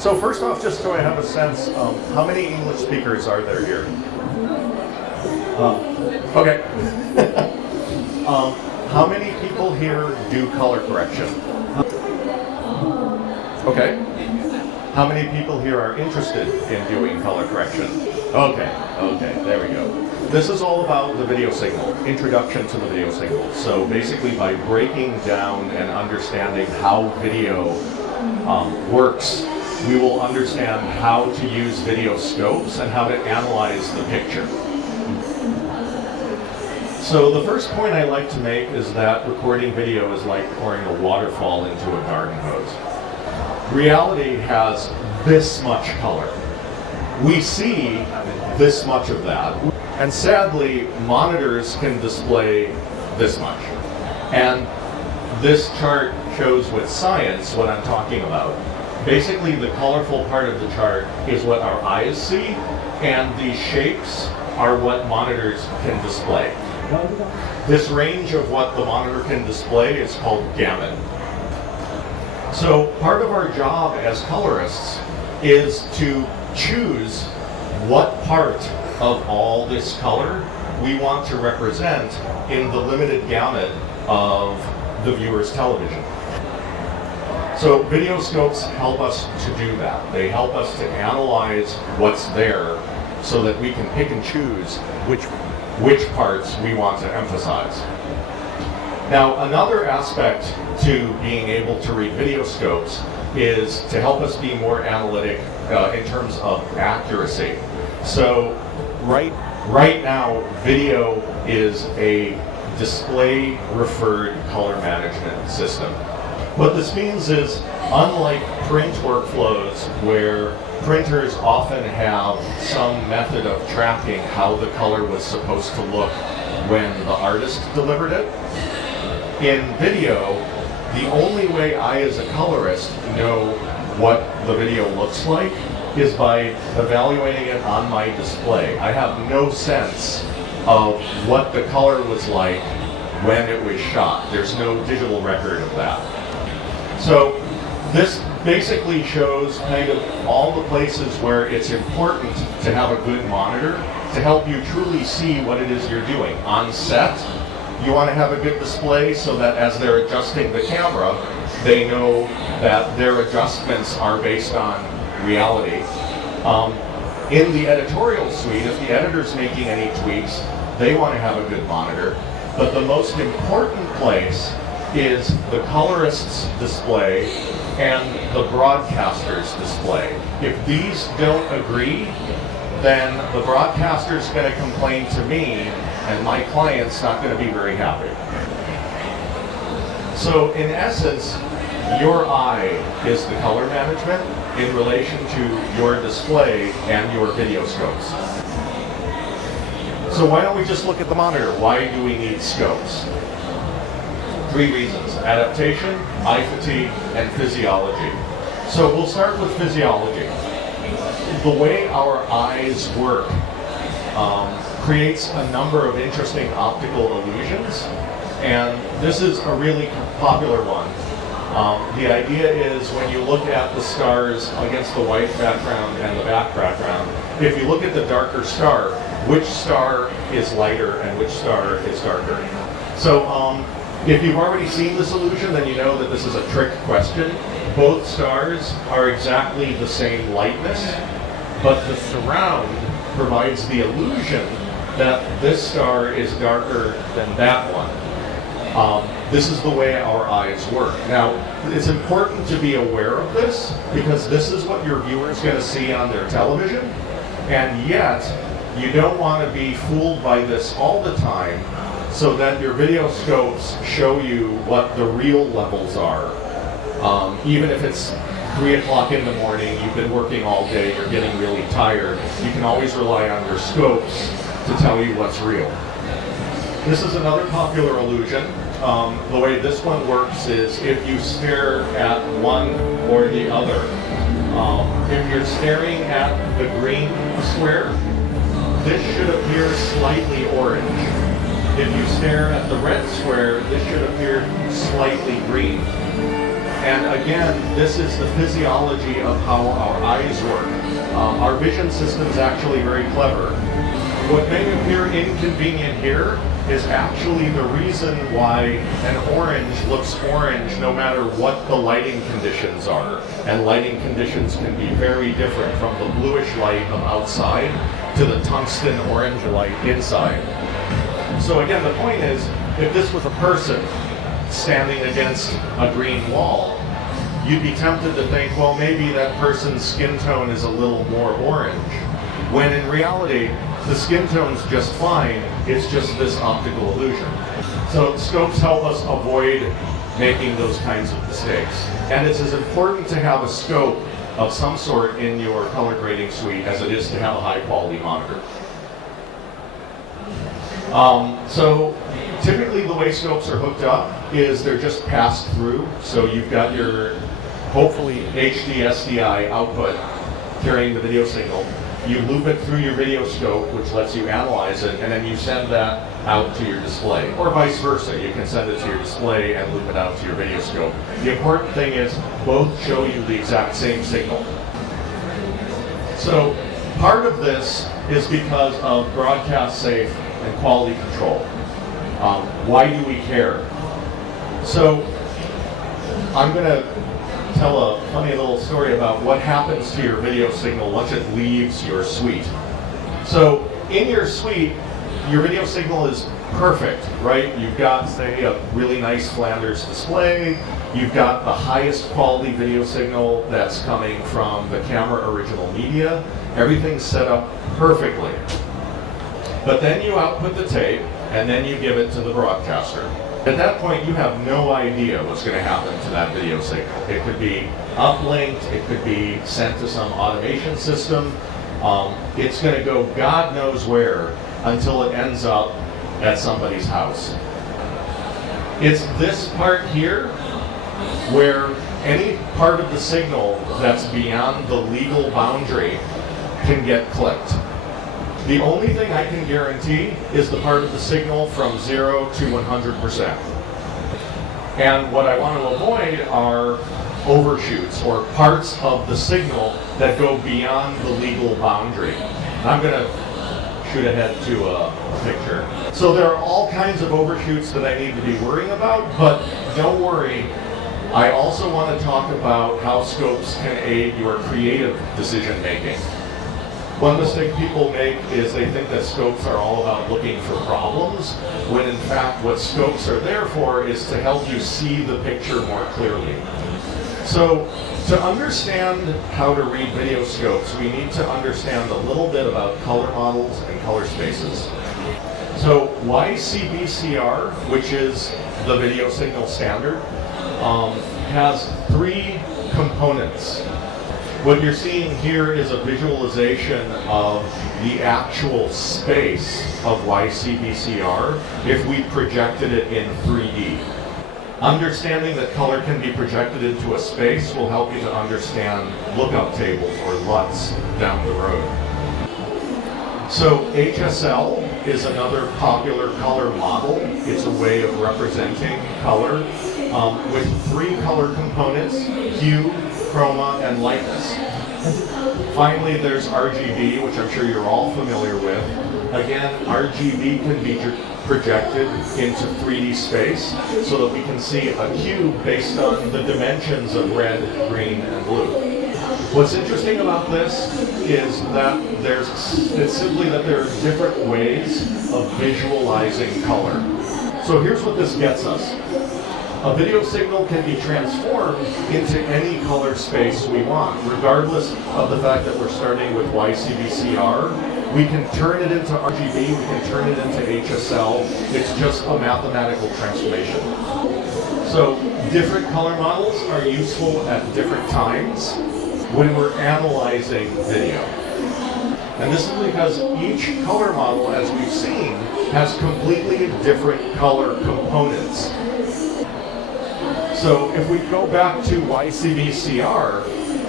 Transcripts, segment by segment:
So first off, just so I have a sense, how many English speakers are there here? Okay. How many people here do color correction? Okay. How many people here are interested in doing color correction? Okay, there we go. This is all about the video signal, introduction to the video signal. So basically by breaking down and understanding how video works, we will understand how to use video scopes and how to analyze the picture. So the first point I like to make is that recording video is like pouring a waterfall into a garden hose. Reality has this much color. We see this much of that. And sadly, monitors can display this much. And this chart shows with science what I'm talking about. Basically, the colorful part of the chart is what our eyes see, and the shapes are what monitors can display. This range of what the monitor can display is called gamut. So part of our job as colorists is to choose what part of all this color we want to represent in the limited gamut of the viewer's television. So video scopes help us to do that. They help us to analyze what's there so that we can pick and choose which parts we want to emphasize. Now, another aspect to being able to read video scopes is to help us be more analytic in terms of accuracy. So right now, video is a display-referred color management system. What this means is, unlike print workflows where printers often have some method of tracking how the color was supposed to look when the artist delivered it, in video, the only way I as a colorist know what the video looks like is by evaluating it on my display. I have no sense of what the color was like when it was shot. There's no digital record of that. So this basically shows kind of all the places where it's important to have a good monitor to help you truly see what it is you're doing. On set, you want to have a good display so that as they're adjusting the camera, they know that their adjustments are based on reality. In the editorial suite, if the editor's making any tweaks, they want to have a good monitor. But the most important place is the colorist's display and the broadcaster's display. If these don't agree, then the broadcaster's going to complain to me, and my client's not going to be very happy. So in essence, your eye is the color management in relation to your display and your video scopes. So why don't we just look at the monitor? Why do we need scopes? 3 reasons: adaptation, eye fatigue, and physiology. So we'll start with physiology. The way our eyes work creates a number of interesting optical illusions, and this is a really popular one. The idea is when you look at the stars against the white background and the black background, if you look at the darker star, which star is lighter and which star is darker? So if you've already seen this illusion, then you know that this is a trick question. Both stars are exactly the same lightness, but the surround provides the illusion that this star is darker than that one. This is the way our eyes work. Now, it's important to be aware of this because this is what your viewer is going to see on their television, and yet you don't want to be fooled by this all the time so that your video scopes show you what the real levels are. Even if it's 3 o'clock in the morning, you've been working all day, you're getting really tired, you can always rely on your scopes to tell you what's real. This is another popular illusion. The way this one works is if you stare at one or the other. If you're staring at the green square, this should appear slightly orange. If you stare at the red square, this should appear slightly green. And again, this is the physiology of how our eyes work. Our vision system is actually very clever. What may appear inconvenient here is actually the reason why an orange looks orange no matter what the lighting conditions are. And lighting conditions can be very different, from the bluish light of outside to the tungsten orange light inside. So again, the point is, if this was a person standing against a green wall, you'd be tempted to think, well, maybe that person's skin tone is a little more orange, when in reality, the skin tone's just fine, it's just this optical illusion. So scopes help us avoid making those kinds of mistakes. And it's as important to have a scope of some sort in your color grading suite as it is to have a high quality monitor. So typically the way scopes are hooked up is they're just passed through. So you've got your, hopefully, HD SDI output carrying the video signal. You loop it through your video scope, which lets you analyze it, and then you send that out to your display. Or vice versa, you can send it to your display and loop it out to your video scope. The important thing is both show you the exact same signal. So part of this is because of broadcast safe and quality control. Why do we care? So I'm going to tell a funny little story about what happens to your video signal once it leaves your suite. So in your suite, your video signal is perfect, right? You've got, say, a really nice Flanders display. You've got the highest quality video signal that's coming from the camera original media. Everything's set up perfectly. But then you output the tape, and then you give it to the broadcaster. At that point, you have no idea what's going to happen to that video signal. It could be uplinked, it could be sent to some automation system. It's going to go God knows where until it ends up at somebody's house. It's this part here where any part of the signal that's beyond the legal boundary can get clipped. The only thing I can guarantee is the part of the signal from 0 to 100%. And what I want to avoid are overshoots or parts of the signal that go beyond the legal boundary. I'm going to shoot ahead to a picture. So there are all kinds of overshoots that I need to be worrying about, but don't worry. I also want to talk about how scopes can aid your creative decision making. One mistake people make is they think that scopes are all about looking for problems, when in fact what scopes are there for is to help you see the picture more clearly. So to understand how to read video scopes, we need to understand a little bit about color models and color spaces. So YCBCR, which is the video signal standard, has three components. What you're seeing here is a visualization of the actual space of YCBCR if we projected it in 3D. Understanding that color can be projected into a space will help you to understand lookup tables or LUTs down the road. So HSL is another popular color model. It's a way of representing color with three color components: hue, chroma, and lightness. Finally, there's RGB, which I'm sure you're all familiar with. Again, RGB can be projected into 3D space so that we can see a cube based on the dimensions of red, green, and blue. What's interesting about this is that it's simply that there are different ways of visualizing color. So here's what this gets us. A video signal can be transformed into any color space we want, regardless of the fact that we're starting with YCBCR. We can turn it into RGB, we can turn it into HSL. It's just a mathematical transformation. So different color models are useful at different times when we're analyzing video. And this is because each color model, as we've seen, has completely different color components. So if we go back to YCBCR,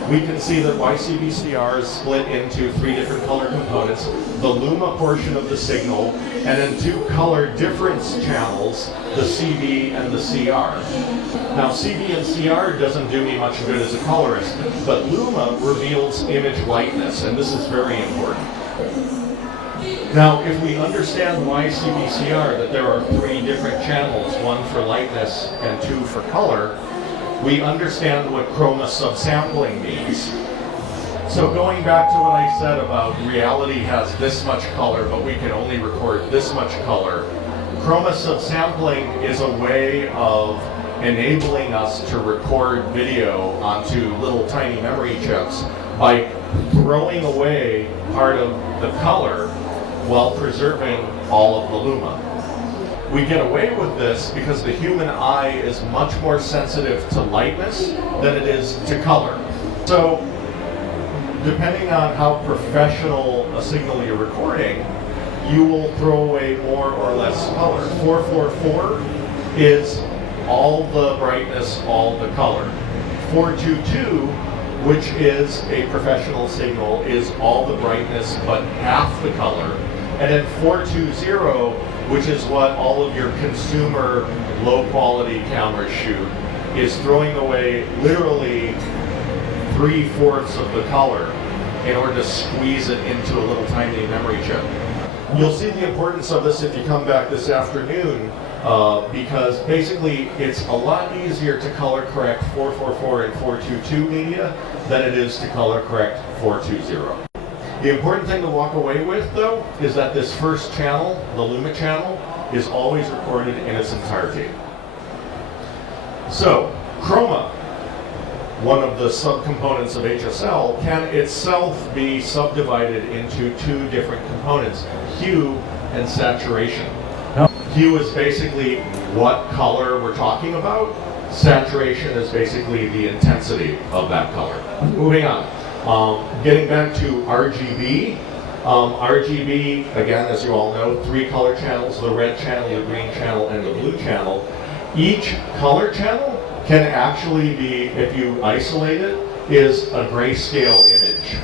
we can see that YCBCR is split into 3 different color components, the luma portion of the signal, and then 2 color difference channels, the CB and the CR. Now CB and CR doesn't do me much good as a colorist, but luma reveals image lightness, and this is very important. Now, if we understand YCBCR, that there are 3 different channels, 1 for lightness and 2 for color, we understand what chroma subsampling means. So going back to what I said about reality has this much color, but we can only record this much color, chroma subsampling is a way of enabling us to record video onto little tiny memory chips by throwing away part of the color while preserving all of the luma. We get away with this because the human eye is much more sensitive to lightness than it is to color. So, depending on how professional a signal you're recording, you will throw away more or less color. 444 is all the brightness, all the color. 422, which is a professional signal, is all the brightness but half the color. And then 420, which is what all of your consumer low-quality cameras shoot, is throwing away literally 3/4 of the color in order to squeeze it into a little tiny memory chip. You'll see the importance of this if you come back this afternoon, because basically it's a lot easier to color correct 444 and 422 media than it is to color correct 420. The important thing to walk away with, though, is that this first channel, the luma channel, is always recorded in its entirety. So, chroma, one of the subcomponents of HSL, can itself be subdivided into 2 different components, hue and saturation. Hue is basically what color we're talking about. Saturation is basically the intensity of that color. Moving on. Getting back to RGB. RGB, again, as you all know, 3 color channels, the red channel, the green channel, and the blue channel. Each color channel can actually be, if you isolate it, is a grayscale image.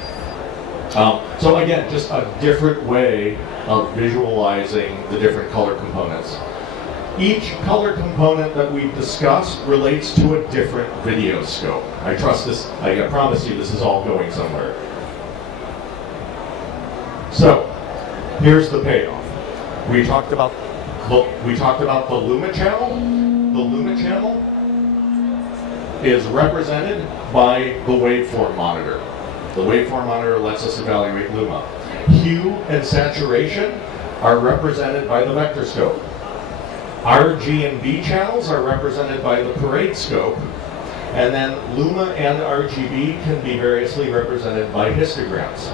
So again, just a different way of visualizing the different color components. Each color component that we've discussed relates to a different video scope. I trust this, I promise you this is all going somewhere. So, here's the payoff. We talked about the luma channel. The luma channel is represented by the waveform monitor. The waveform monitor lets us evaluate luma. Hue and saturation are represented by the vector scope. R, G, and B channels are represented by the parade scope, and then luma and RGB can be variously represented by histograms.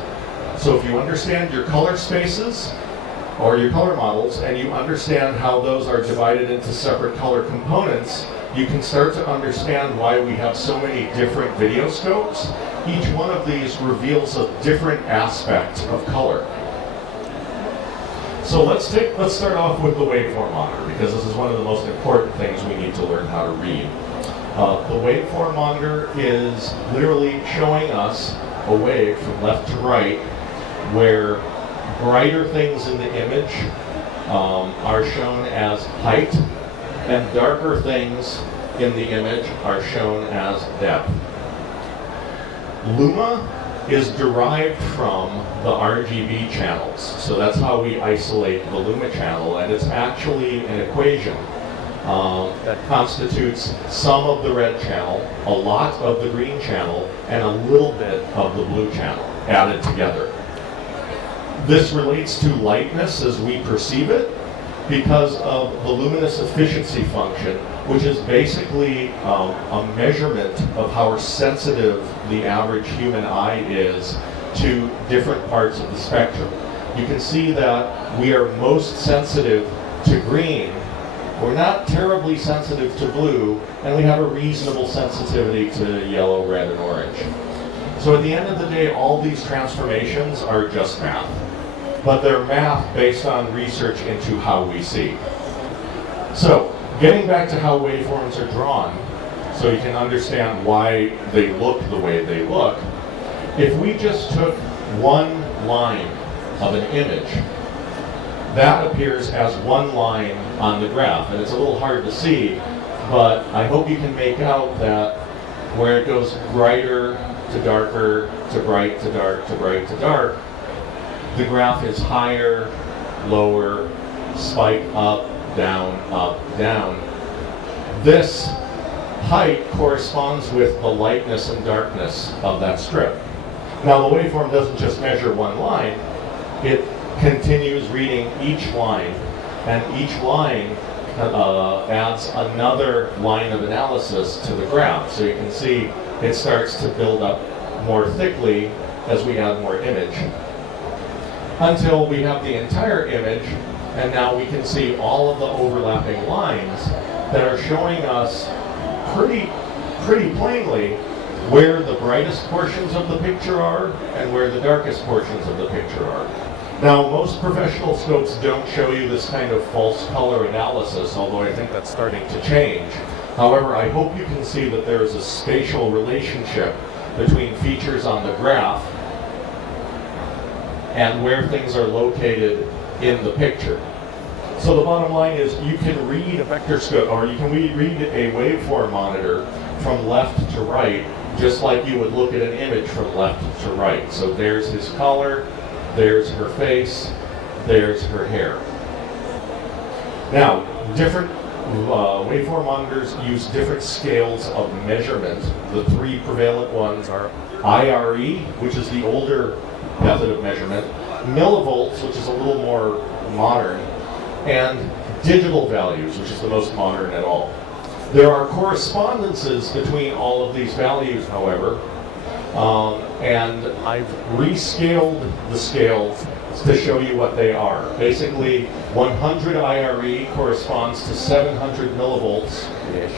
So if you understand your color spaces or your color models, and you understand how those are divided into separate color components, you can start to understand why we have so many different video scopes. Each one of these reveals a different aspect of color. So let's start off with the waveform monitor, because this is one of the most important things we need to learn how to read. The waveform monitor is literally showing us a wave from left to right, where brighter things in the image are shown as height, and darker things in the image are shown as depth. Luma is derived from the RGB channels. So that's how we isolate the luma channel, and it's actually an equation that constitutes some of the red channel, a lot of the green channel, and a little bit of the blue channel added together. This relates to lightness as we perceive it because of the luminous efficiency function, which is basically a measurement of how sensitive the average human eye is to different parts of the spectrum. You can see that we are most sensitive to green. We're not terribly sensitive to blue, and we have a reasonable sensitivity to yellow, red, and orange. So at the end of the day, all these transformations are just math. But they're math based on research into how we see. So, getting back to how waveforms are drawn, so you can understand why they look the way they look. If we just took one line of an image, that appears as one line on the graph, and it's a little hard to see, but I hope you can make out that where it goes brighter to darker to bright to dark to bright to dark, the graph is higher, lower, spike up, down, down. This height corresponds with the lightness and darkness of that strip. Now the waveform doesn't just measure one line, it continues reading each line, and each line adds another line of analysis to the graph. So you can see it starts to build up more thickly as we add more image, until we have the entire image, and now we can see all of the overlapping lines that are showing us pretty plainly where the brightest portions of the picture are and where the darkest portions of the picture are. Now, most professional scopes don't show you this kind of false color analysis, although I think that's starting to change. However, I hope you can see that there is a spatial relationship between features on the graph and where things are located in the picture. So the bottom line is you can read a vector scope, or you can read a waveform monitor from left to right, just like you would look at an image from left to right. So there's his color, there's her face, there's her hair. Now, different waveform monitors use different scales of measurement. The three prevalent ones are IRE, which is the older method of measurement, millivolts, which is a little more modern, and digital values, which is the most modern at all. There are correspondences between all of these values, however, and I've rescaled the scales to show you what they are. Basically, 100 IRE corresponds to 700 millivolts-ish,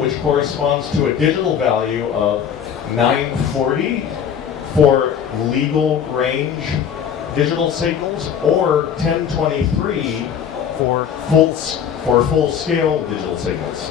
which corresponds to a digital value of 940 for legal range digital signals, or 1023 for full scale digital signals.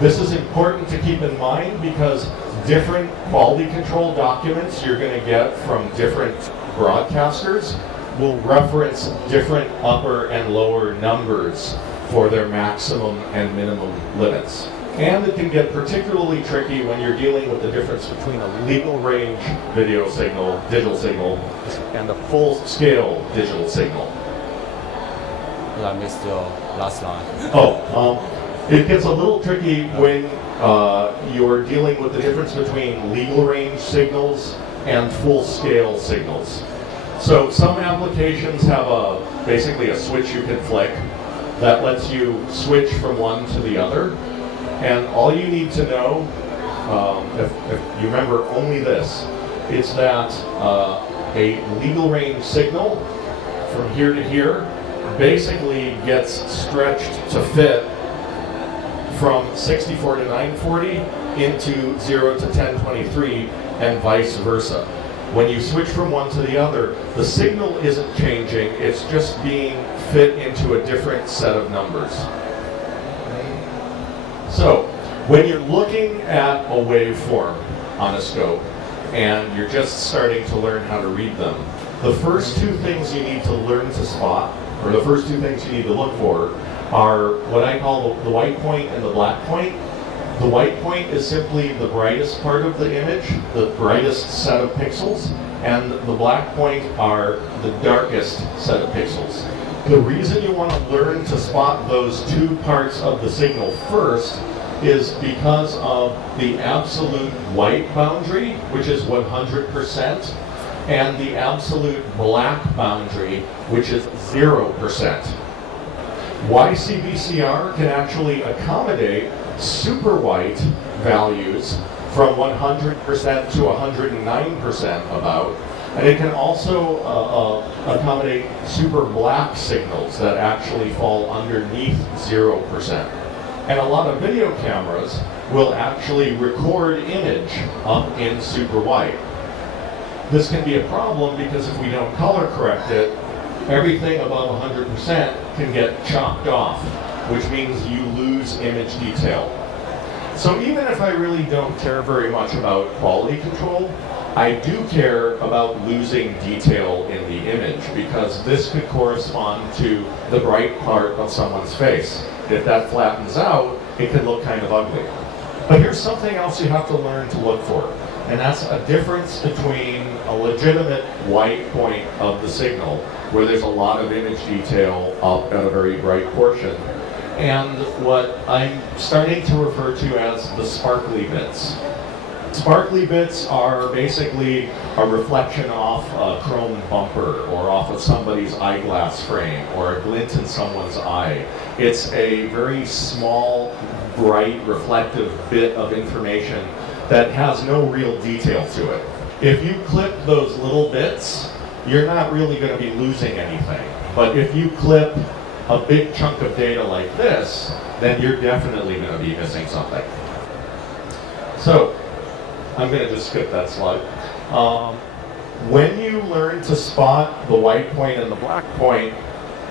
This is important to keep in mind because different quality control documents you're going to get from different broadcasters will reference different upper and lower numbers for their maximum and minimum limits. And it can get particularly tricky when you're dealing with the difference between a legal range video signal, digital signal, and a full-scale digital signal. I missed your last line. It gets a little tricky when you're dealing with the difference between legal range signals and full-scale signals. So some applications have basically a switch you can flick that lets you switch from one to the other. And all you need to know, if you remember only this, is that a legal range signal from here to here basically gets stretched to fit from 64 to 940 into 0 to 1023 and vice versa. When you switch from one to the other, the signal isn't changing, it's just being fit into a different set of numbers. So, when you're looking at a waveform on a scope and you're just starting to learn how to read them, the first two things you need to learn to spot, or the first two things you need to look for, are what I call the white point and the black point. The white point is simply the brightest part of the image, the brightest set of pixels, and the black point are the darkest set of pixels. The reason you want to learn to spot those two parts of the signal first is because of the absolute white boundary, which is 100%, and the absolute black boundary, which is 0%. YCBCR can actually accommodate super white values from 100% to 109% about, and it can also accommodate super black signals that actually fall underneath 0%. And a lot of video cameras will actually record image up in super white. This can be a problem because if we don't color correct it, everything above 100% can get chopped off, which means you lose image detail. So even if I really don't care very much about quality control, I do care about losing detail in the image, because this could correspond to the bright part of someone's face. If that flattens out, it could look kind of ugly. But here's something else you have to learn to look for, and that's a difference between a legitimate white point of the signal, where there's a lot of image detail up at a very bright portion, and what I'm starting to refer to as the sparkly bits. Sparkly bits are basically a reflection off a chrome bumper or off of somebody's eyeglass frame or a glint in someone's eye. It's a very small, bright, reflective bit of information that has no real detail to it. If you clip those little bits, you're not really going to be losing anything. But if you clip a big chunk of data like this, then you're definitely going to be missing something. So, I'm going to just skip that slide. When you learn to spot the white point and the black point,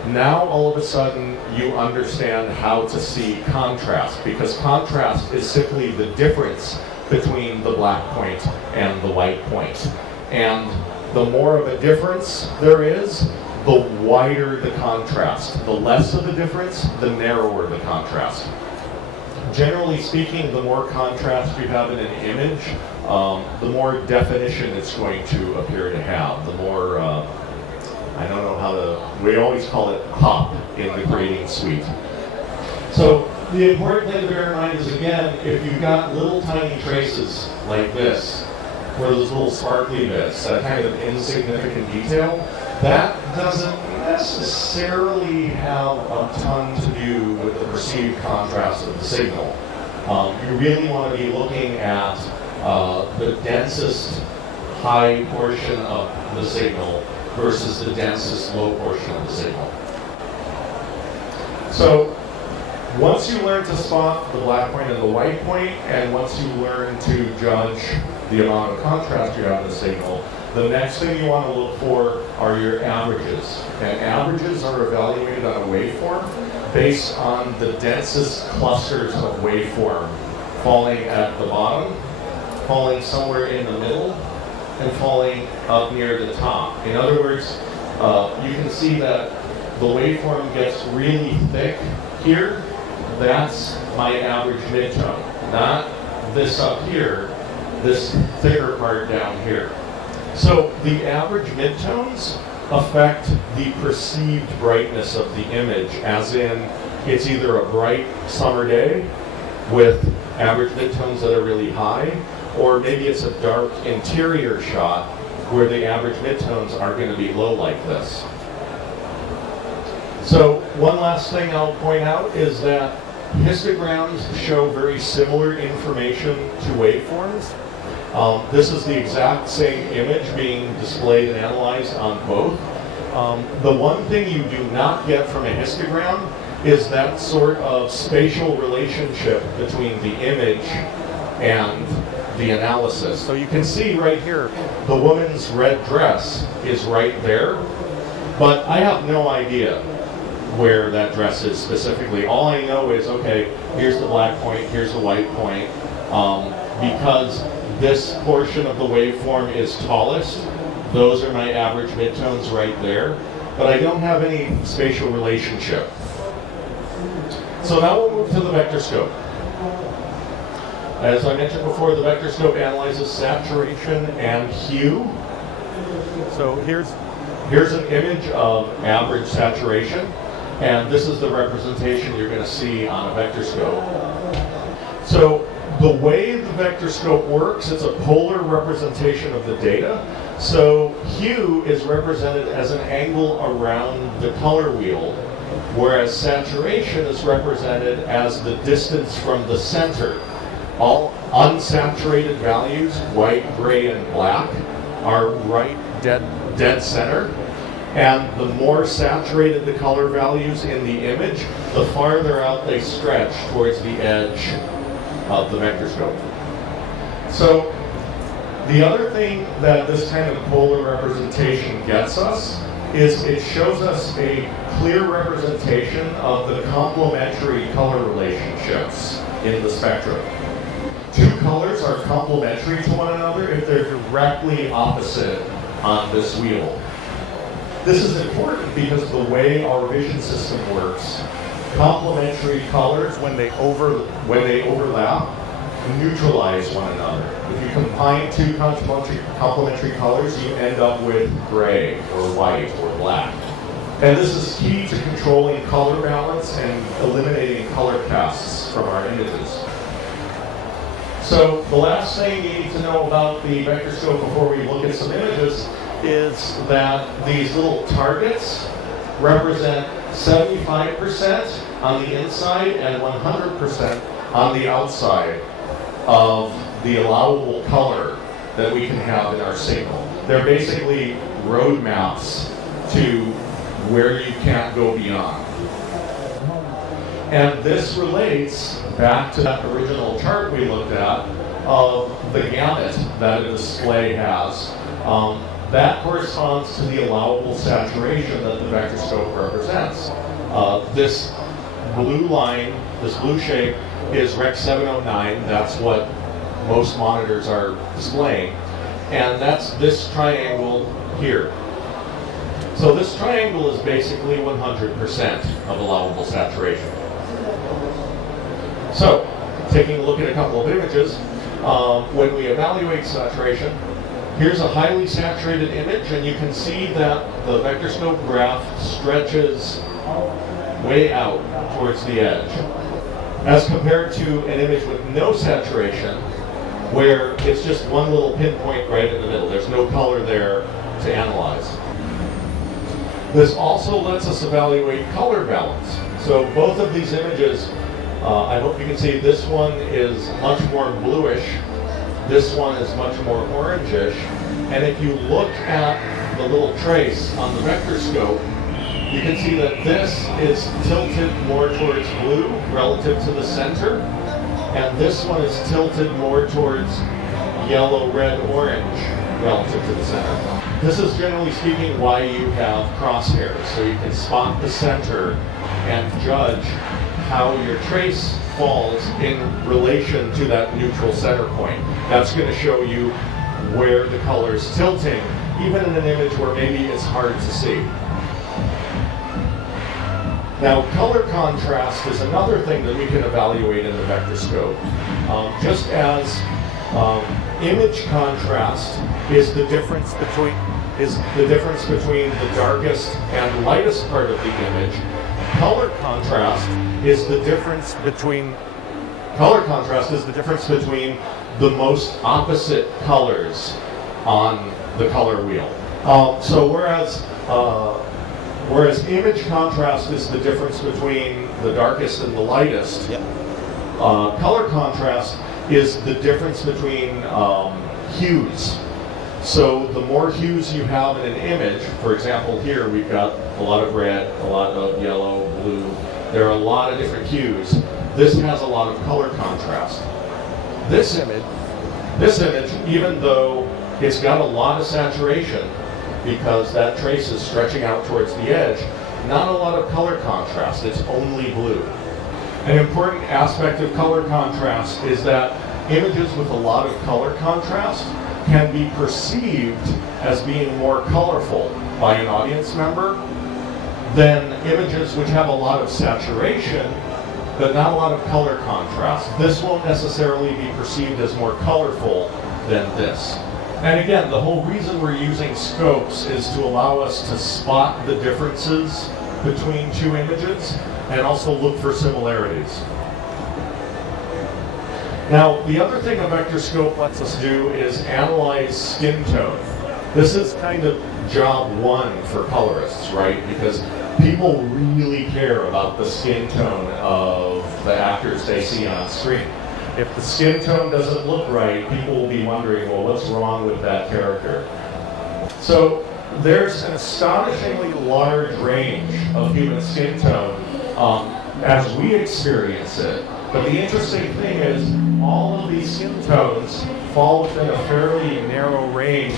now all of a sudden you understand how to see contrast, because contrast is simply the difference between the black point and the white point. And the more of a difference there is, the wider the contrast. The less of the difference, the narrower the contrast. Generally speaking, the more contrast you have in an image, the more definition it's going to appear to have. The more, I don't know how to, we always call it pop in the grading suite. So the important thing to bear in mind is, again, if you've got little tiny traces like this, where those little sparkly bits, that kind of insignificant detail, that doesn't necessarily have a ton to do with the perceived contrast of the signal. You really want to be looking at the densest high portion of the signal versus the densest low portion of the signal. So once you learn to spot the black point and the white point, and once you learn to judge the amount of contrast you have in the signal, the next thing you want to look for are your averages. And averages are evaluated on a waveform based on the densest clusters of waveform falling at the bottom, falling somewhere in the middle, and falling up near the top. In other words, you can see that the waveform gets really thick here. That's my average midtone, not this up here, this thicker part down here. So the average midtones affect the perceived brightness of the image, as in it's either a bright summer day with average midtones that are really high, or maybe it's a dark interior shot where the average midtones are going to be low like this. So one last thing I'll point out is that histograms show very similar information to waveforms. This is the exact same image being displayed and analyzed on both. The one thing you do not get from a histogram is that sort of spatial relationship between the image and the analysis. So you can see right here, the woman's red dress is right there, but I have no idea where that dress is specifically. All I know is, okay, here's the black point, here's the white point. Because this portion of the waveform is tallest, those are my average midtones right there, but I don't have any spatial relationship. So now we'll move to the vector scope. As I mentioned before, the vector scope analyzes saturation and hue. So here's an image of average saturation, and this is the representation you're going to see on a vector scope. So the way the vector scope works, it's a polar representation of the data. So hue is represented as an angle around the color wheel, whereas saturation is represented as the distance from the center. All unsaturated values, white, gray, and black, are right dead center. And the more saturated the color values in the image, the farther out they stretch towards the edge of the vector scope. So the other thing that this kind of polar representation gets us is it shows us a clear representation of the complementary color relationships in the spectrum. colors are complementary to one another if they're directly opposite on this wheel. This is important because the way our vision system works, complementary colors, when they overlap, neutralize one another. If you combine two complementary colors, you end up with gray or white or black. And this is key to controlling color balance and eliminating color casts from our images. So the last thing you need to know about the vector scope before we look at some images is that these little targets represent 75% on the inside and 100% on the outside of the allowable color that we can have in our signal. They're basically roadmaps to where you can't go beyond. And this relates back to that original chart we looked at of the gamut that a display has. That corresponds to the allowable saturation that the vector scope represents. This blue line, this blue shape, is Rec 709. That's what most monitors are displaying. And that's this triangle here. So this triangle is basically 100% of allowable saturation. So, taking a look at a couple of images, when we evaluate saturation, here's a highly saturated image, and you can see that the vector scope graph stretches way out towards the edge, as compared to an image with no saturation, where it's just one little pinpoint right in the middle. There's no color there to analyze. This also lets us evaluate color balance. So both of these images, I hope you can see, this one is much more bluish, this one is much more orangish, and if you look at the little trace on the vector scope, you can see that this is tilted more towards blue relative to the center, and this one is tilted more towards yellow, red, orange relative to the center. This is generally speaking why you have crosshairs, so you can spot the center and judge how your trace falls in relation to that neutral center point. That's going to show you where the color is tilting, even in an image where maybe it's hard to see. Now, color contrast is another thing that we can evaluate in the vector scope. Just as image contrast is the difference between the darkest and lightest part of the image, color contrast is the difference between the most opposite colors on the color wheel. So whereas image contrast is the difference between the darkest and the lightest, color contrast is the difference between hues. So the more hues you have in an image, for example here we've got a lot of red, a lot of yellow, blue, there are a lot of different hues. This has a lot of color contrast. This image, even though it's got a lot of saturation, because that trace is stretching out towards the edge, not a lot of color contrast, it's only blue. An important aspect of color contrast is that images with a lot of color contrast can be perceived as being more colorful by an audience member than images which have a lot of saturation but not a lot of color contrast. This won't necessarily be perceived as more colorful than this. And again, the whole reason we're using scopes is to allow us to spot the differences between two images and also look for similarities. Now, the other thing a vector scope lets us do is analyze skin tone. This is kind of job one for colorists, right? Because people really care about the skin tone of the actors they see on screen. If the skin tone doesn't look right, people will be wondering, well, what's wrong with that character? So there's an astonishingly large range of human skin tone as we experience it. But the interesting thing is, all of these skin tones fall within a very narrow range,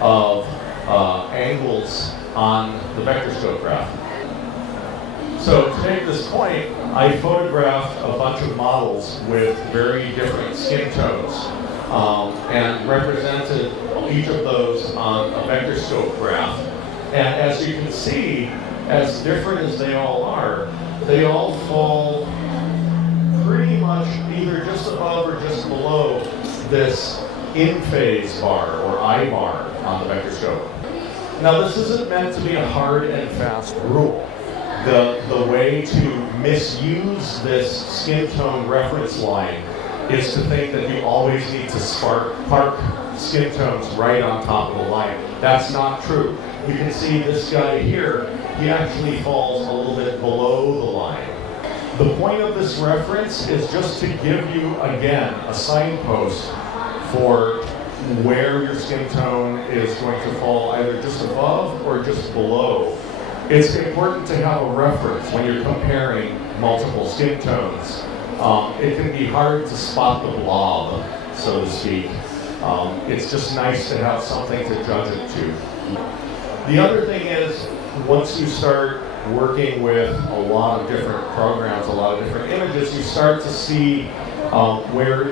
of angles on the vector scope graph. So to make this point, I photographed a bunch of models with very different skin tones and represented each of those on a vector scope graph. And as you can see, as different as they all are, they all fall pretty much either just above or just below this in-phase bar or I bar on the vector scope. Now this isn't meant to be a hard and fast rule. The way to misuse this skin tone reference line is to think that you always need to park skin tones right on top of the line. That's not true. You can see this guy here, he actually falls a little bit below the line. The point of this reference is just to give you, again, a signpost for where your skin tone is going to fall, either just above or just below. It's important to have a reference when you're comparing multiple skin tones. It can be hard to spot the blob, so to speak. It's just nice to have something to judge it to. The other thing is, once you start working with a lot of different programs, a lot of different images, you start to see where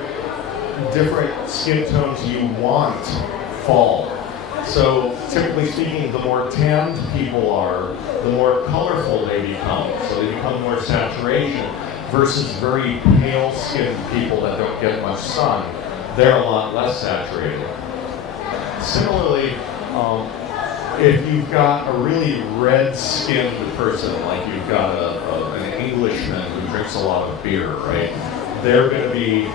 different skin tones you want fall. So typically speaking, the more tanned people are, the more colorful they become. So they become more saturation versus very pale skinned people that don't get much sun. They're a lot less saturated. Similarly, if you've got a really red-skinned person, like you've got an Englishman who drinks a lot of beer, right? They're going to be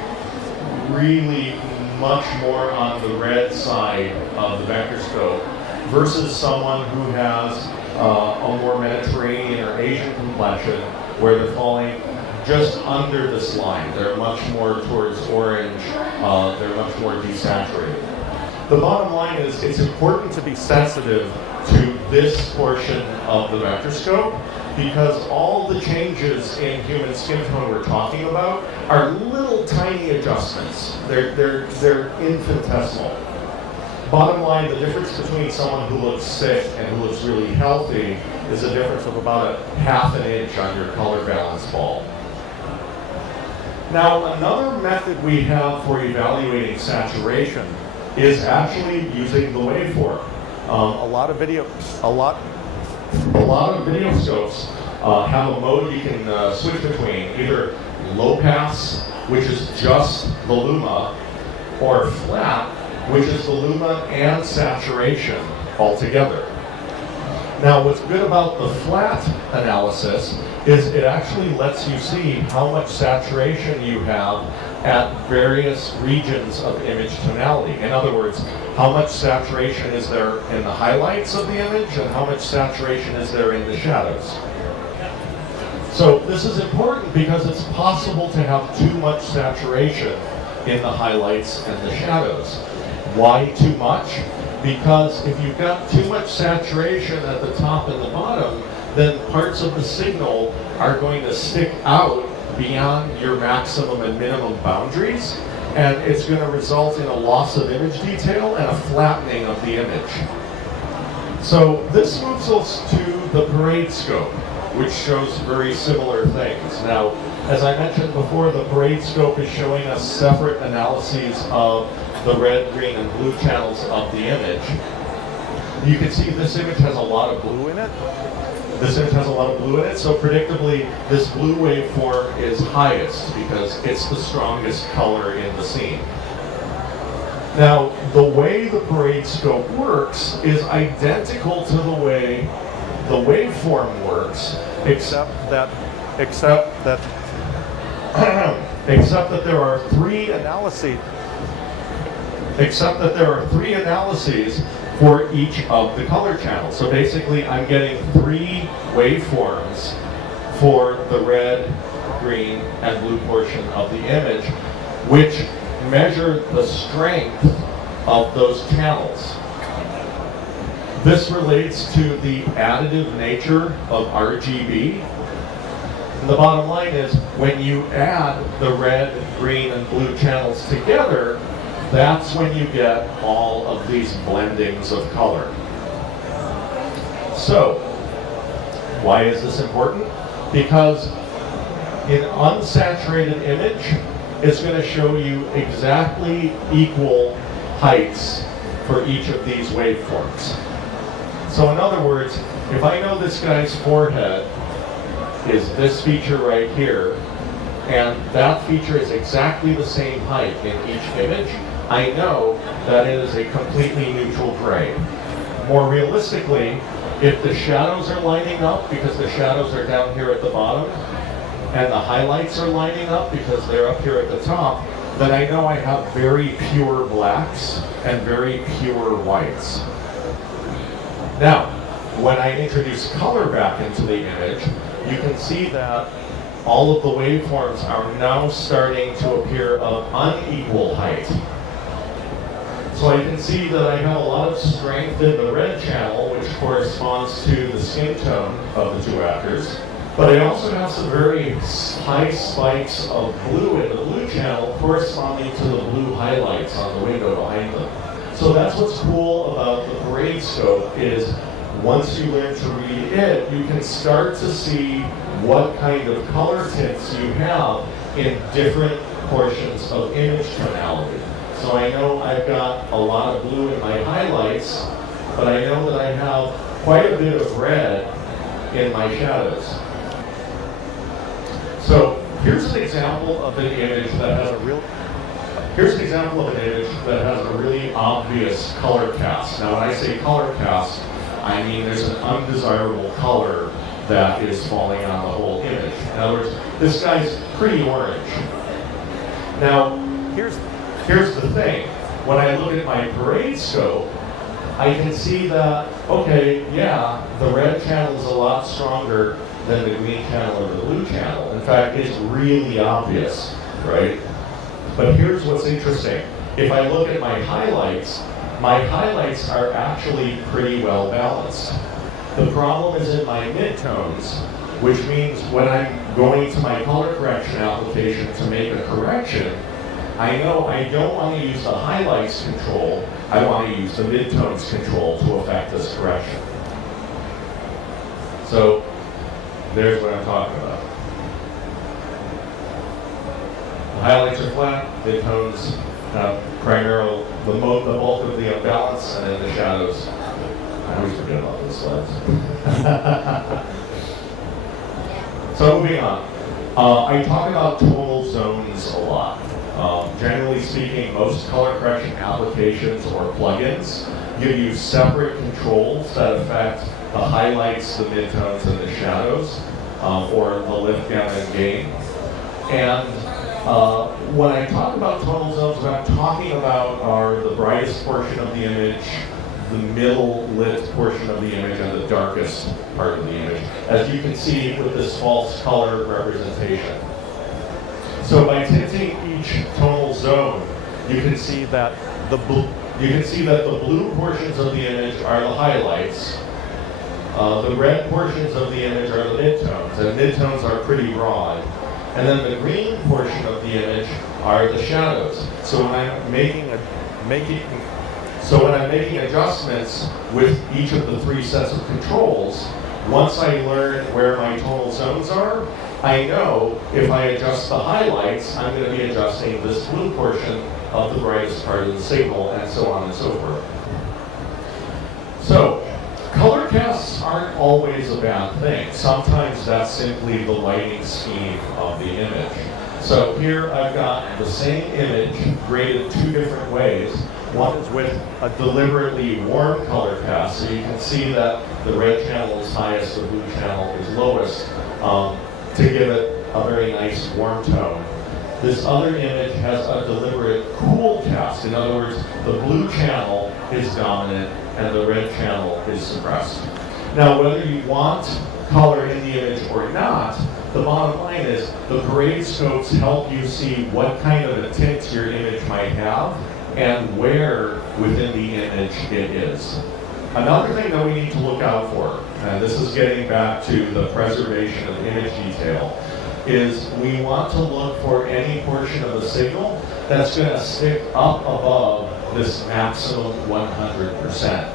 really much more on the red side of the vector scope versus someone who has a more Mediterranean or Asian complexion where they're falling just under this line. They're much more towards orange, they're much more desaturated. The bottom line is it's important to be sensitive to this portion of the vector scope because all the changes in human skin tone we're talking about are little tiny adjustments. They're infinitesimal. Bottom line, the difference between someone who looks sick and who looks really healthy is a difference of about a ½ an inch on your color balance ball. Now, another method we have for evaluating saturation is actually using the waveform. A lot of video scopes have a mode you can switch between, either low pass, which is just the luma, or flat, which is the luma and saturation altogether. Now, what's good about the flat analysis is it actually lets you see how much saturation you have at various regions of image tonality. In other words, how much saturation is there in the highlights of the image and how much saturation is there in the shadows. So this is important because it's possible to have too much saturation in the highlights and the shadows. Why too much? Because if you've got too much saturation at the top and the bottom, then parts of the signal are going to stick out beyond your maximum and minimum boundaries, and it's going to result in a loss of image detail and a flattening of the image. So this moves us to the parade scope, which shows very similar things. Now, as I mentioned before, the parade scope is showing us separate analyses of the red, green, and blue channels of the image. You can see this image has a lot of blue in it. This image has a lot of blue in it, so predictably this blue waveform is highest because it's the strongest color in the scene. Now, the way the parade scope works is identical to the way the waveform works, except that there are three analyses. Except that there are three analyses for each of the color channels. So basically, I'm getting three waveforms for the red, green, and blue portion of the image, which measure the strength of those channels. This relates to the additive nature of RGB. And the bottom line is, when you add the red, green, and blue channels together, that's when you get all of these blendings of color. So, why is this important? because in unsaturated image, it's going to show you exactly equal heights for each of these waveforms. So in other words, if I know this guy's forehead is this feature right here, and that feature is exactly the same height in each image, I know that it is a completely neutral gray. More realistically, if the shadows are lining up because the shadows are down here at the bottom, and the highlights are lining up because they're up here at the top, then I know I have very pure blacks and very pure whites. Now, when I introduce color back into the image, you can see that all of the waveforms are now starting to appear of unequal height. So I can see that I have a lot of strength in the red channel, which corresponds to the skin tone of the two actors. But I also have some very high spikes of blue in the blue channel corresponding to the blue highlights on the window behind them. So that's what's cool about the grade scope is once you learn to read it, you can start to see what kind of color tints you have in different portions of image tonality. So I know I've got a lot of blue in my highlights, but I know that I have quite a bit of red in my shadows. So here's an example of an image that has a really obvious color cast. Now when I say color cast, I mean there's an undesirable color that is falling on the whole image. In other words, this guy's pretty orange. Now, here's the thing. When I look at my parade scope, I can see that, okay, yeah, the red channel is a lot stronger than the green channel or the blue channel. In fact, it's really obvious, right? But here's what's interesting. If I look at my highlights are actually pretty well balanced. The problem is in my midtones, which means when I'm going to my color correction application to make a correction, I know I don't want to use the highlights control, I want to use the midtones control to affect this correction. So there's what I'm talking about. The highlights are flat, midtones have primarily the bulk of the imbalance, and then the shadows. I always forget about those slides. So moving on. I talk about tonal zones a lot. Generally speaking, most color correction applications or plugins give you separate controls that affect the highlights, the midtones, and the shadows, or the lift, down, and gain. And when I talk about tonal zones, what I'm talking about are the brightest portion of the image, the middle lit portion of the image, and the darkest part of the image, as you can see with this false color representation. So by tinting each tonal zone, you can see that the blue portions of the image are the highlights. The red portions of the image are the midtones, and midtones are pretty broad. And then the green portion of the image are the shadows. So when I'm making adjustments with each of the three sets of controls, once I learn where my tonal zones are, I know if I adjust the highlights, I'm going to be adjusting this blue portion of the brightest part of the signal, and so on and so forth. So, color casts aren't always a bad thing. Sometimes that's simply the lighting scheme of the image. So here I've got the same image graded two different ways. One is with a deliberately warm color cast, so you can see that the red channel is highest, the blue channel is lowest, to give it a very nice warm tone. This other image has a deliberate cool cast. In other words, the blue channel is dominant and the red channel is suppressed. Now, whether you want color in the image or not, the bottom line is the grade scopes help you see what kind of a tint your image might have and where within the image it is. Another thing that we need to look out for, and this is getting back to the preservation of image detail, is we want to look for any portion of the signal that's going to stick up above this maximum 100%.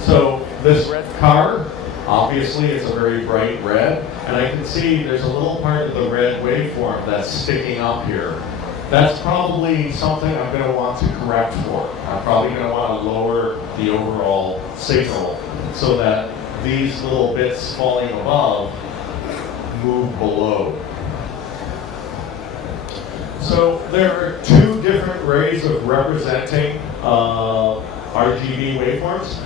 So this red car Obviously, it's a very bright red, and I can see there's a little part of the red waveform that's sticking up here. That's probably something I'm going to want to correct for. I'm probably going to want to lower the overall signal so that these little bits falling above move below. So there are two different ways of representing RGB waveforms.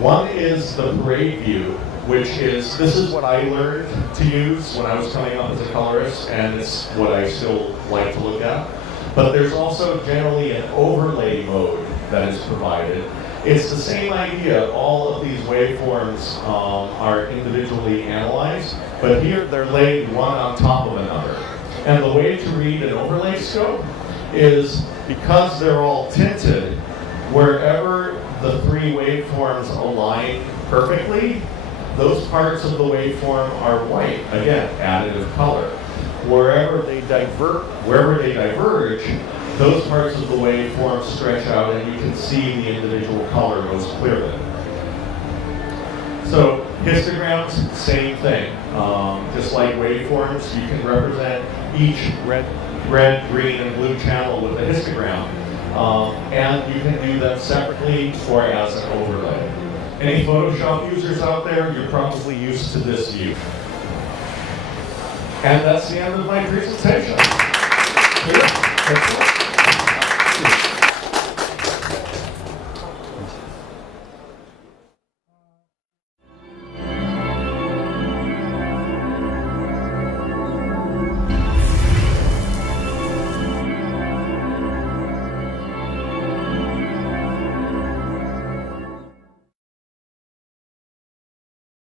One is the parade view, which is, this is what I learned to use when I was coming up as a colorist, and it's what I still like to look at. But there's also generally an overlay mode that is provided. It's the same idea. All of these waveforms are individually analyzed, but here they're laid one on top of another. And the way to read an overlay scope is, because they're all tinted, wherever the three waveforms align perfectly, those parts of the waveform are white. Again, additive color. Wherever they diverge, those parts of the waveform stretch out, and you can see the individual color most clearly. So histograms, same thing. Just like waveforms, you can represent each red, green, and blue channel with a histogram. And you can do them separately or as an overlay. Any Photoshop users out there, you're probably used to this view. And that's the end of my presentation. Clear?